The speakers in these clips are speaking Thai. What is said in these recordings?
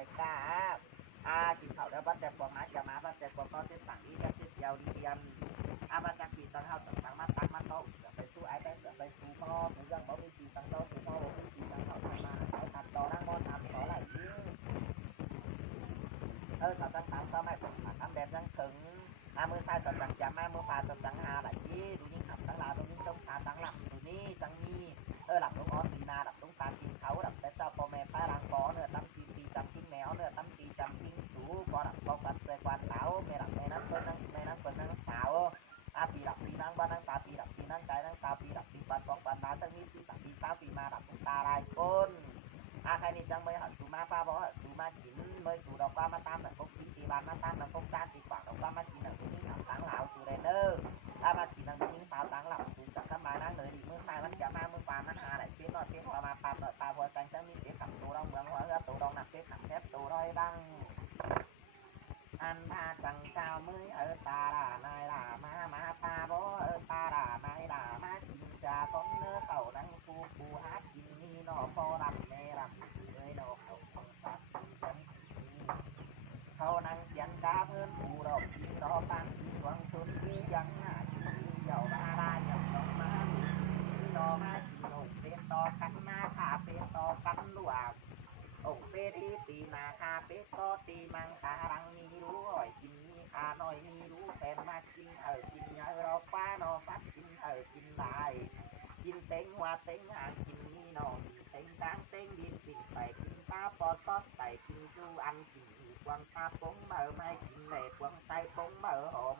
แต่กากินเขาแล้วบัดแต่ปวงนะจะมาบัดแต่ปวงก็เส้นสั่งอีจะเส้นเดียวดีเดียนบัดจะขีดตังเข้าตังมาตังมันโตไปสู้ไอ้แต่ไปสู้พ่อสู้ยังบ่มีขีดตังโตสู้พ่อบ่มีขีดตังเข้าตังมาไอ้ตัดต่อนั่งมอทำขอไหลยิ่งเขาตั้งตามก็ไม่ผมทำแดดยังถึงมือซ้ายสัจังจะมามือขวาสัจังหาไหลยี่ดูยิ่งขับตั้งลาดูยิ่งต้องตาตั้งหลับดูนี่จังมีหลับลงอ้อนตีนาหลับลงตากินเขาหลับแต่เจ้าพ่อแม่ป้ารังกอเนื้อตั้มตีตีจำทิ้งแมวเนื้อตั้มตีจำทิ้งสูก็หลับก็กัดเสกวันเสาแม่หลับแม่นั้นเปิ้ลนั่งแม่นั้นเปิ้ลนั่งสาวปีหลับปีนั่งบ้านนั่งตาปีหลับปีนั่งใจนั่งตาปีหลับปีปันฟองปันนาจังมีปีสักปีสาวปีมาหลับตาลายคนใครนี่จังไม่หัดสูมาป้าบอกหัดสูมากินไม่สูดอกว่ามาตามหนังกบกินตีบานมาตามหนังกบการตีกว่าดอกว่ามากินหนังนี้ทำสังเหลาสูเรนเนอร์มากินหนังนี้สาวสังเหลาสูจักขมานั่งเลยดีมือซ้ายมันจะมามือขวามันหาไหนเปี้ยนนอดเปี้ยนหัวมาปามหน่อยปาหัวจังจังมีเปี้ยขับตัวรองเมืองหัวเรือตัวรองหนักเปี้ยขับแทบตัวรอยบังอันพาจังเจ้ามือตาด่านายด่ามาตาโบตาด่านายด่ามากินจาต้นเนื้อเต่านังปูฮัดกินนี่นอพอรำแม่รำเลยนอเขาต้องซักจังเขานั่งเขียนกาเพื่อนผู้รอบกินรอปังกินหวังชนที่ยังหน้ากินเดี่ยวบาลาอย่างต้องมาดูรอมากินโอกเป็นต่อกันหน้าขาเป็นต่อกันลวกองเปรีตีนาคาเป็ดก็ตีมังคารังมีรู้อ่อยกินมีขาหน่อยมีรู้แฟนมากินกินเงาเราป้านอฟัดกินกินลายกินเต็งหัวเต็งหางกินนี่นอนเต็งกลางเต็งดินกินไปกินตาปอดซอดใส่กินจูอันกินอีกวางตาปงเบอไม่กินเหล็กวางใส่ปงเบอหอม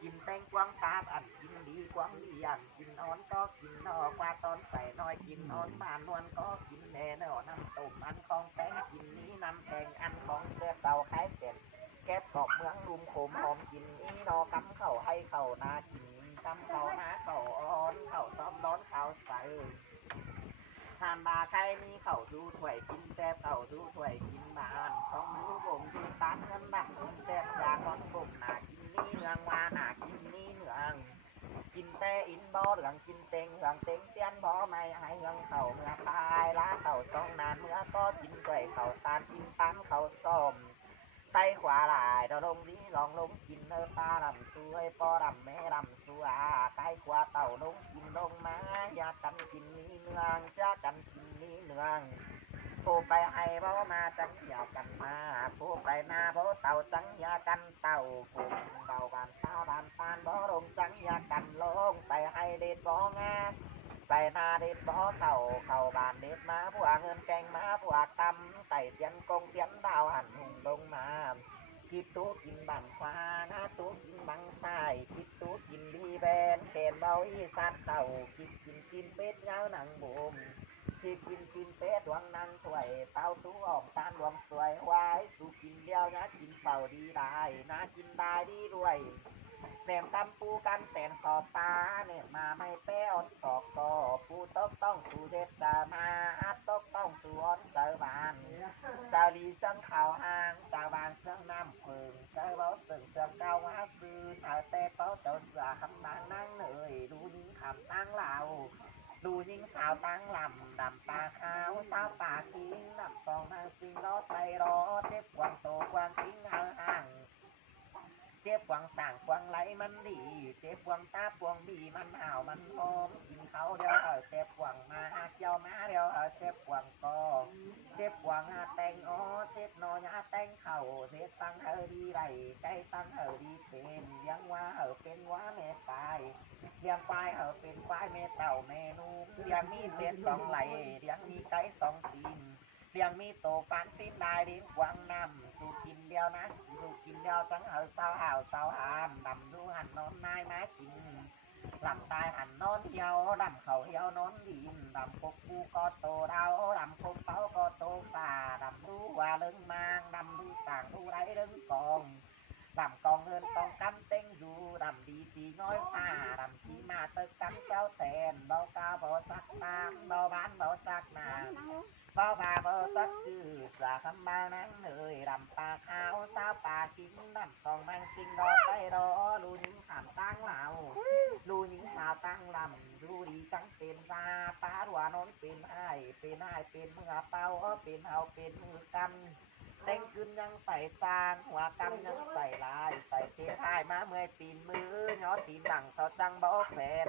กินแตงกวางตาอันกินดีกวางดีอันกินอ่อนก็กินนอกว่าตอนใส่น้อยกินอ่อนบานนวลก็กินแน่นอน้ำต้มอันของแตงกินนี้น้ำแทงอันของเลือดเตาไข่เป็ดแก็บกอบเมืองลุมขมหอมกินนี้นอกำเข่าให้เข่านากินกำเข่านาเข่าอ่อนเข่าซ้อมร้อนเข่าใสทานบาใครมีเข่าดูถ้วยกินแซ่บเข่าดูถ้วยกินบานต้องดูบ่มดูตานเงินดังกินแซ่บยาก้อนบ่มหนากินนี่เนืองว่าหนากินนี่เนืองกินแต่อินบ่เหลืองกินเต็งเหลืองเต็งเตี้ยนบ่ไม่ให้เงืองเข่าเมื่อตายล้าเข่าซองนานเมื่อก็กินด้วยเข่าตานกินตานเข่าส้มไตขวาหลายเราลงนี้ลองลงกินตาดำสวยปอดำแม่ดำสวยไตขวาเต่าลงกินลงมาอยากกันกินนี้เนืองจะกันกินนี้เนืองโผไปให้บ่มาจังอยากกันมาโผไปหน้าบ่เต่าจังอยากกันเต่ากุมเต่าบานตาบานปานบ่ลงจังอยากกันลงไปให้เด็ดบ่งาไปนาเด็ดบ่เข่าบานเด็ดมาผัวเงินแกงมาผัวตำไต่เตียนกงเตียนดาวหันหุ่งลงมาคิดตู้กินบันฟ้านะตู้กินบังทรายคิดตู้กินดีแบนเขนเบาอีสัตว์เต่าคิดกินเป็ดเงาหนังบุมคิดกินเป็ดดวงนางถวยเต้าตู้อ่อมตานดวงสวยวายสู้กินเดียวนะกินเป่าดีได้นะกินได้ดีด้วยแหนมตำปูกันแสนสอบตาเนี่ยมาไม่เป้อนสอกก็ปูตกต้องสู่เด็ดกามาตกต้องสู่อ้อนเจอบานเจ้าลีเสื่องข่าวหางเจ้าบานเสื่องน้ำผึ่งเจ้าเบาสึ่งเสื่องเก้ามาซื้อเท้าแต่ก็เจ้าเสือคำนางนั่งเหนื่อยดูยิงคำตั้งเหล่าดูยิงสาวตั้งลำดำตาขาวสาวปากกิ้งลำฟองนางสิงล้อใจรอเจ็บกวางโตกวางทิ้งห่าง เจ็บกวางสั่งกวางไหลมันดีเจ็บกวางตาปวงบีมันห่าวมันหอมกินเขาเดียวเจ็บกวางมาเกี่ยวมาเดียวเจ็บกวางก็เจ็บกวางแตงอ้อเจ็บนอยาแตงเข่าเจ็บตังดีไรใจตังดีเป็นเลี้ยงว่าเป็นว่าแม่ตายเลี้ยงควายเป็นควายแม่เต่าแม่นูเลี้ยงมีเป็ดสองไหลเลี้ยงมีไก่สองตีน เลี้ยงมีโตฟันตีนได้ดินกวางนำสู่กินเดียวนะสู่กินเดียวจังเศร้าห่าวเศร้าหามดำดูหันนอนนายมากินลำตายหันนอนเหี่ยวดำเขาเหี่ยวนอนดินดำกกกูก็โตเราดำกกเป้าก็โตป่าดำดูว่าเลิงมางดำดูสั่งดูไรเลิงกอง รำกองเงินกองกำเต็งอยู่รำดีตีน้อยผ้ารำทีมาเติกกันเจ้าแทนเบากาเบาสักตามเบาบ้านเบาสักนาเบาบาเบาสักจือสาคำบานังเนยรำปลาขาวสาวปลากิ้งรำกองแมงสิงดอไปรอลูยิงขามตั้งเหล่าลูยิงขาวตั้งลำดูดีจังเป็นซาป้าหัวนนเป็นไห้เป็นเมื่อเป่าเป็นเฮาเป็นมือกำ เต้งขึ้นยังใส่จางหัวกำยังใส่ลายใส่เทท้ายมาเมื่อยตีนมือย่อตีนดังเสาจังบ่แฟน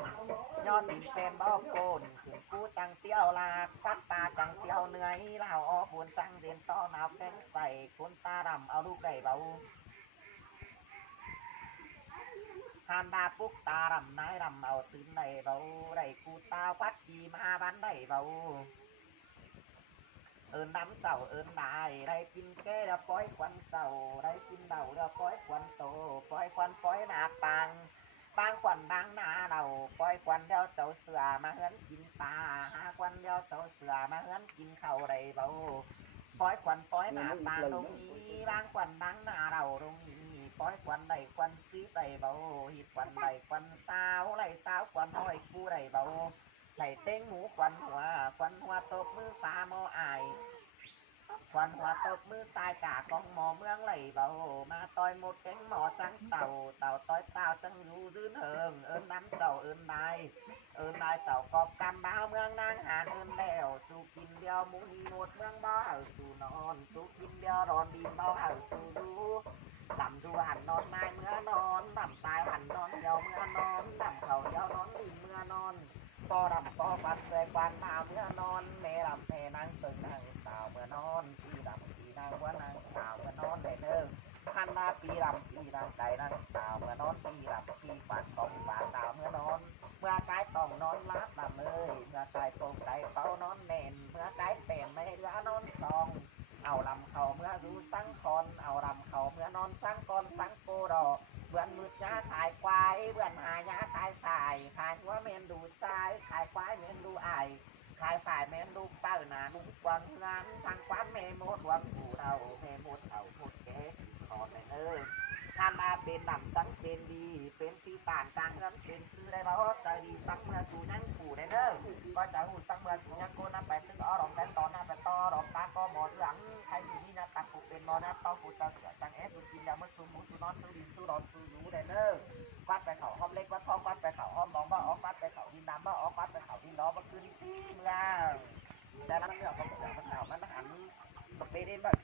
ย่อตีนเป็นบ่โกนขึ้นกูจังเตี้ยวลาฟัดตาจังเตี้ยวเหนื่อยเล่าอ้อบุญจังเรียนต้อหนาวแข้งใส่คนตาดำเอาลูกไก่เบาหานดาปุกตาดำนายดำเอาตื่นได้เบาได้กูตาวัดขี่มาบ้านได้เบา น้ำเต่านายได้กินแก่แล้วปล่อยควันเต่าได้กินเต่าแล้วปล่อยควันโตปล่อยควันปล่อยหนาปางควันดังหนาเราปล่อยควันเดียวเจ้าเสือมาเฮือนกินปลาหาควันเดียวเจ้าเสือมาเฮือนกินข้าวไรเบาปล่อยควันปล่อยหนาปางตรงนี้บางควันดังหนาเราตรงนี้ปล่อยควันใดควันซีไรเบาหิดควันใดควันสาวไรสาวควันห้อยคู่ไรเบาไหลเต้งหมูควันหัวตบมือฟ้าโมอาย ควันหัวตบมือตายกากองหมอเมืองไหลเบามาต่อยหมดแก๊งหมอจังเต่าต่อยเต่าจังอยู่รื่นเฮิงน้ำเต่านายเต่ากอบกำบ้าเมืองนางหานแล้วสู่กินเดียวหมูนีหมดเมืองบ้าสู่นอนสู่กินเดียวรอนดีบ้าสู่ดูลำดูหันนอนนายเมื่อนอนลำตายหันนอนเดียวเมื่อนอนลำเขาเดียวนอนดินเมื่อนอน ก็รำก็ฟัดเลยควันมาเมื่อนอนแม่รำแม่นางตึงนางสาวเมื่อนอนพี่รำพี่นางว่านางสาวเมื่อนอนได้เนิ่งพันนาพี่รำพี่นางไก่นางสาวเมื่อนอนพี่รำพี่ฝันของฝาดาวเมื่อนอนเมื่อกายต้องนอนรับลำเลยเมื่อกายโป่งใจเฝ้านอนเน่นเมื่อกายเป็นไม่เหลือนอนซองเอาลำเขาเมื่อดูสังคอนเอาลำเขาเมื่อนอนสังกอนสังโกดอ เบือนมืดยาขายควายเบือนหายาขายสายขายหัวเมนดูซ้ายขายควายเมนดูไอขายฝ่ายเมนดูเป้าหนาดุกวังงานทางควันเมมดวังผูเราเมมดเอาหมดแก่ขอเลยเนอท่านมาเป็นลำตั้งเป็นดีเป็นที่ป่านกลางเงินเป็นซื้อได้เพราะใจดีสังเมื่อสู่ยังขู่ได้เนอก็จะหูสังเมื่อสู่ยังโกนับไปตึงอ้อรองแต่ตอนนับไปต่อรองตาก็หมอหลังใครมีนี่นะตักผูเป็นมอนะต้องผูจะเสือจังเอสุกินยาเมื่อสู่หมูสู่นอนสู่ดินสู่รอนสู่ยูได้เนอวัดไปเขาห้อมเล็กวัดทองวัดไปเขาห้อมน้องบ่ออกวัดไปเขาดินน้ำบ่ออกวัดไปเขาดินล้อบ่คือดินที่เมืองแต่ละมันเรื่องก็เสือมันเอามันหันมันเป็นเองแบบ